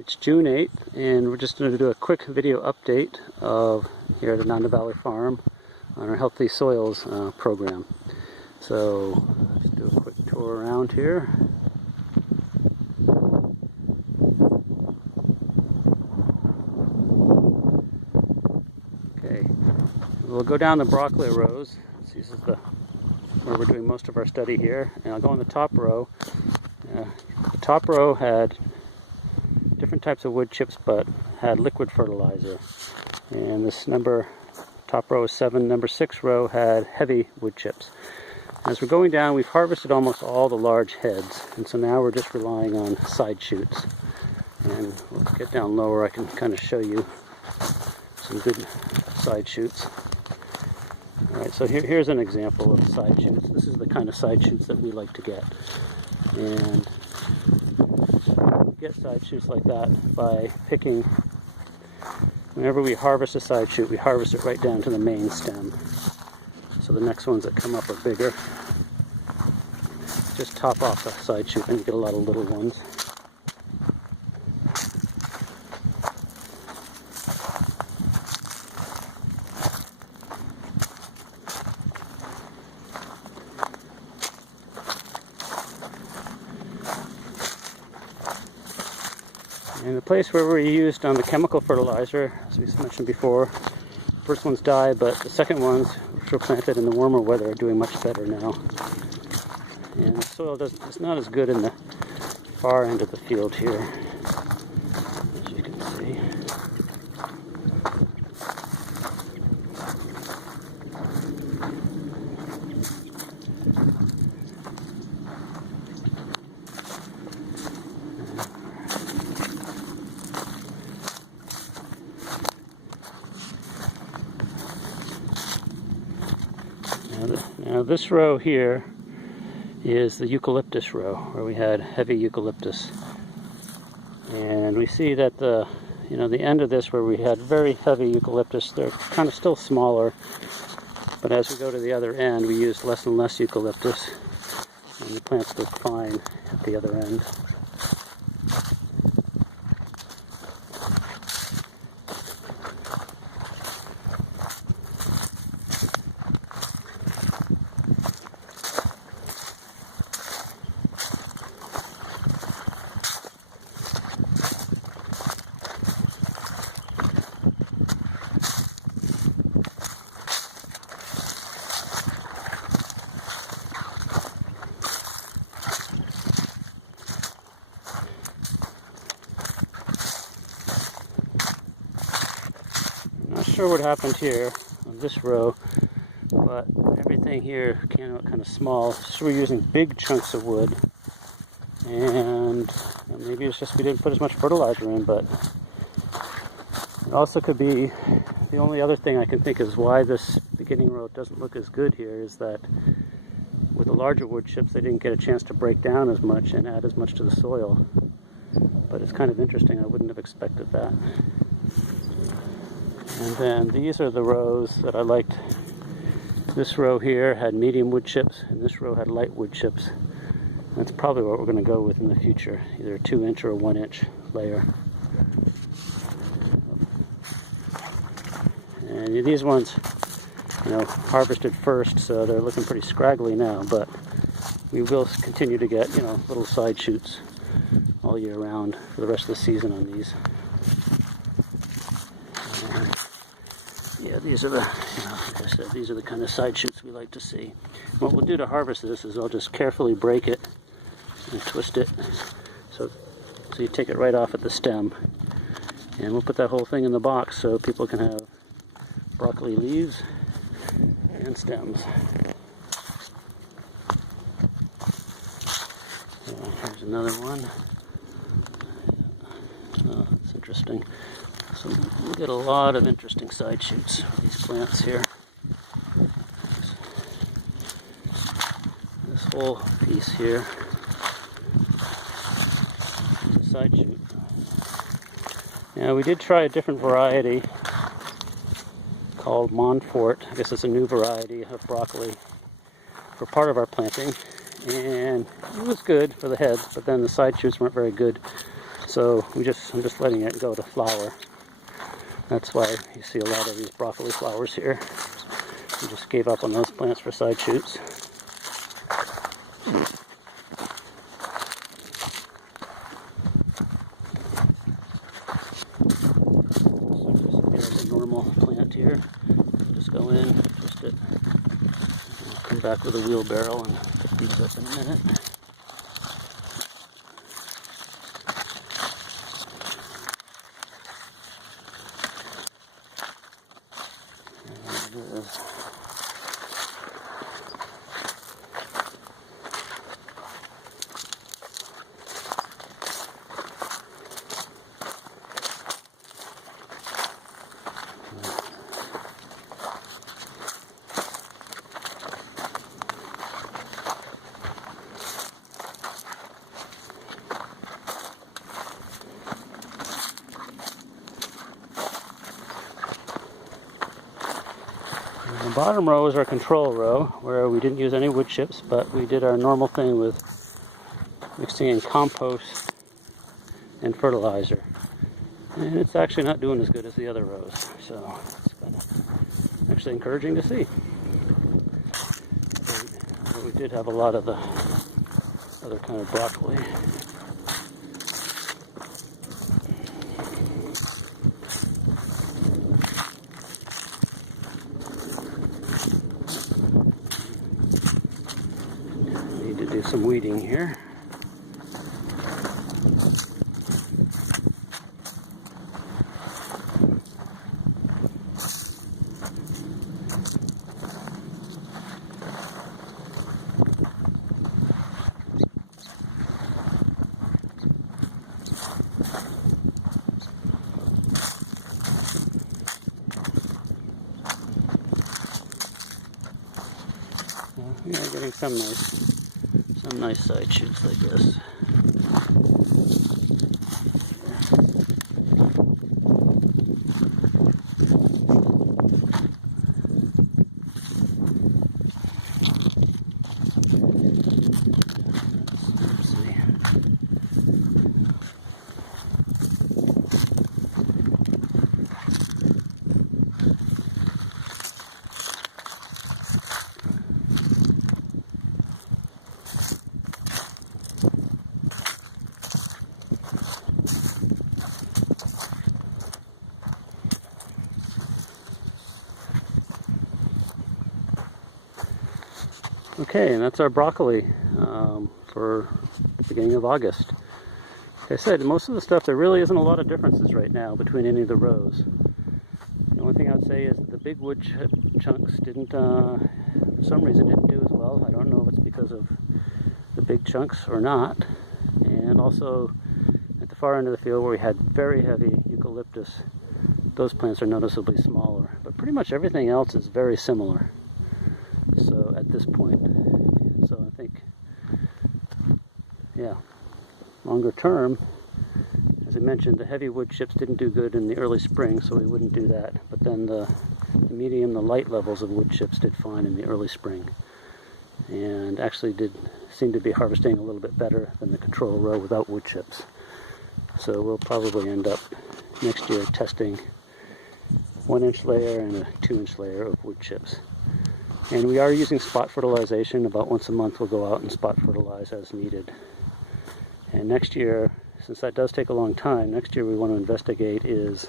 It's June 8th, and we're just going to do a quick video update of here at Ananda Valley Farm on our Healthy Soils program. So let's do a quick tour around here. Okay, we'll go down the broccoli rows. So this is where we're doing most of our study here, and I'll go on the top row. The top row had different types of wood chips, but had liquid fertilizer. And this top row is 7, number 6 row had heavy wood chips. As we're going down, we've harvested almost all the large heads, and so now we're just relying on side shoots. And we'll get down lower, I can kind of show you some good side shoots. Alright, so here's an example of side shoots. This is the kind of side shoots that we like to get. And get side shoots like that by picking, whenever we harvest a side shoot, we harvest it right down to the main stem. So the next ones that come up are bigger. Just top off the side shoot and you get a lot of little ones. And the place where we used the chemical fertilizer, as we mentioned before, the first ones died, but the second ones, which were planted in the warmer weather, are doing much better now. And the soil it's not as good in the far end of the field here, as you can see. Now this row here is the eucalyptus row, where we had heavy eucalyptus. And we see that the end of this, where we had very heavy eucalyptus, they're kind of still smaller. But as we go to the other end, we used less and less eucalyptus, and the plants look fine at the other end. Not sure what happened here on this row, but everything here came out kind of small. So we're using big chunks of wood, and maybe it's just we didn't put as much fertilizer in, but it also could be, the only other thing I can think is why this beginning row doesn't look as good here is that with the larger wood chips they didn't get a chance to break down as much and add as much to the soil. But it's kind of interesting, I wouldn't have expected that. And then these are the rows that I liked. This row here had medium wood chips, and this row had light wood chips. That's probably what we're going to go with in the future, either a 2-inch or a 1-inch layer. And these ones, harvested first, so they're looking pretty scraggly now, but we will continue to get, little side shoots all year round for the rest of the season on these. Yeah, these are like I said, these are the kind of side shoots we like to see. What we'll do to harvest this is I'll just carefully break it and twist it so you take it right off at the stem. And we'll put that whole thing in the box so people can have broccoli leaves and stems. Here's another one. Oh, that's interesting. So we'll get a lot of interesting side shoots for these plants here. This whole piece here is a side shoot. Now we did try a different variety called Montfort. I guess it's a new variety of broccoli for part of our planting. And it was good for the heads, but then the side shoots weren't very good. So I'm just letting it go to flower. That's why you see a lot of these broccoli flowers here. We just gave up on those plants for side shoots. So just a normal plant here. Just go in, twist it. I'll come back with a wheelbarrow and pick these up in a minute. There it is. The bottom row is our control row, where we didn't use any wood chips, but we did our normal thing with mixing in compost and fertilizer. And it's actually not doing as good as the other rows, so it's kind of actually encouraging to see. But we did have a lot of the other kind of broccoli. Do some weeding here. We are getting some nice side shoots like this. Okay, and that's our broccoli for the beginning of August. Like I said, most of the stuff, there really isn't a lot of differences right now between any of the rows. The only thing I would say is that the big wood chunks didn't, for some reason, didn't do as well. I don't know if it's because of the big chunks or not. And also, at the far end of the field where we had very heavy eucalyptus, those plants are noticeably smaller. But pretty much everything else is very similar. So at this point, so I think, yeah, longer term, as I mentioned, the heavy wood chips didn't do good in the early spring, so we wouldn't do that. But then the medium, the light levels of wood chips did fine in the early spring, and actually did seem to be harvesting a little bit better than the control row without wood chips. So we'll probably end up next year testing 1-inch layer and a 2-inch layer of wood chips. And we are using spot fertilization. About once a month we'll go out and spot fertilize as needed. And next year, since that does take a long time, next year we want to investigate is,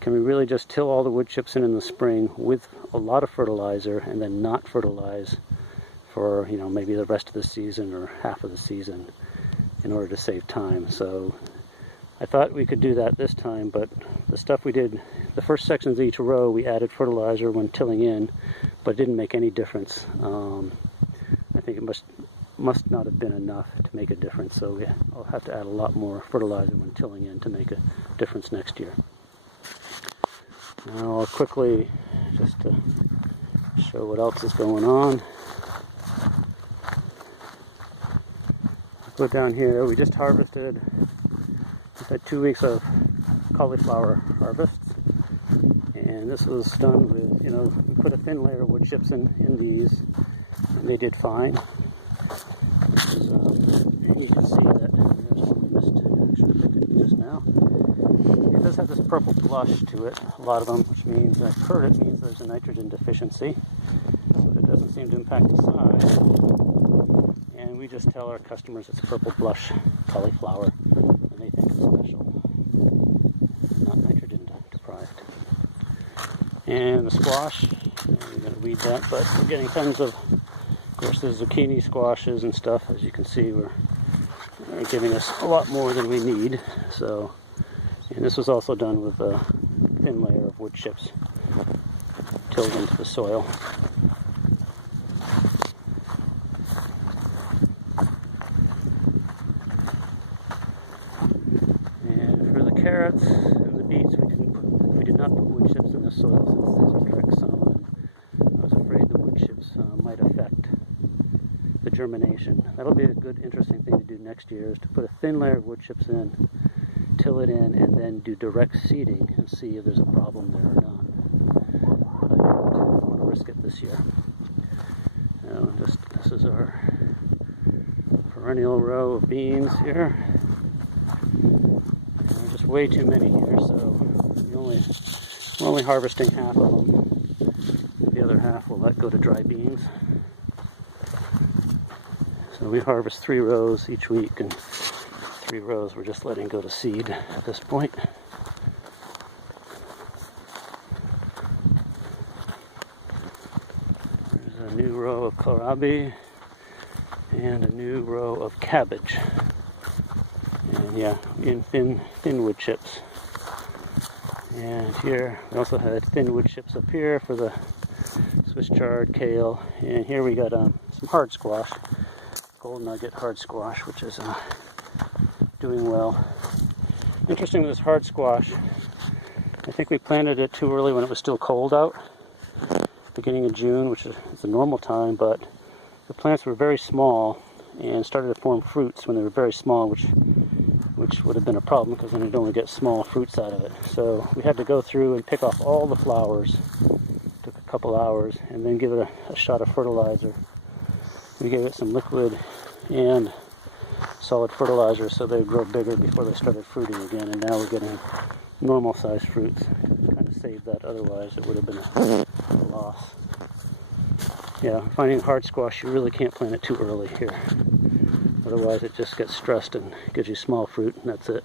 can we really just till all the wood chips in the spring with a lot of fertilizer and then not fertilize for, you know, maybe the rest of the season or half of the season in order to save time. So I thought we could do that this time, but the stuff we did, the first sections of each row, we added fertilizer when tilling in, but it didn't make any difference. I think it must not have been enough to make a difference, so I'll have to add a lot more fertilizer when tilling in to make a difference next year. Now I'll quickly, just to show what else is going on. I'll go down here. We just harvested, we've had 2 weeks of cauliflower harvests, and this was done with, you know, we put a thin layer of wood chips in these, and they did fine. This is, and you can see that there's one we missed. Actually, does have this purple blush to it, a lot of them, which means, I've heard it means there's a nitrogen deficiency, but it doesn't seem to impact the size. And we just tell our customers it's purple blush cauliflower, and they think it's special, not nitrogen deprived. And the squash, we're going to weed that, but we're getting tons of course, the zucchini squashes and stuff, as you can see, are giving us a lot more than we need. So, and this was also done with a thin layer of wood chips tilled into the soil. And for the carrots and the beets, we did not put wood chips in the soil since these are direct sown. I was afraid the wood chips might affect the germination. That'll be a good, interesting thing to do next year, is to put a thin layer of wood chips in, till it in, and then do direct seeding and see if there's a problem there or not. But I didn't want to risk it this year. This is our perennial row of beans here. And there's just way too many here, so we're only harvesting half of them. The other half we'll let go to dry beans. So we harvest 3 rows each week, and 3 rows we're just letting go to seed at this point. There's a new row of kohlrabi and a new row of cabbage. And yeah, in thin wood chips. And here we also had thin wood chips up here for the Swiss chard, kale, and here we got some hard squash. Gold nugget hard squash, which is doing well. Interesting with this hard squash, I think we planted it too early when it was still cold out, beginning of June, which is the normal time, but the plants were very small and started to form fruits when they were very small, which would have been a problem because then you'd only get small fruits out of it. So we had to go through and pick off all the flowers. It took a couple hours, and then give it a shot of fertilizer. We gave it some liquid and solid fertilizer so they would grow bigger before they started fruiting again, and now we're getting normal sized fruits. Kind of saved that, otherwise it would have been a loss. Yeah, finding hard squash, you really can't plant it too early here. Otherwise it just gets stressed and gives you small fruit, and that's it.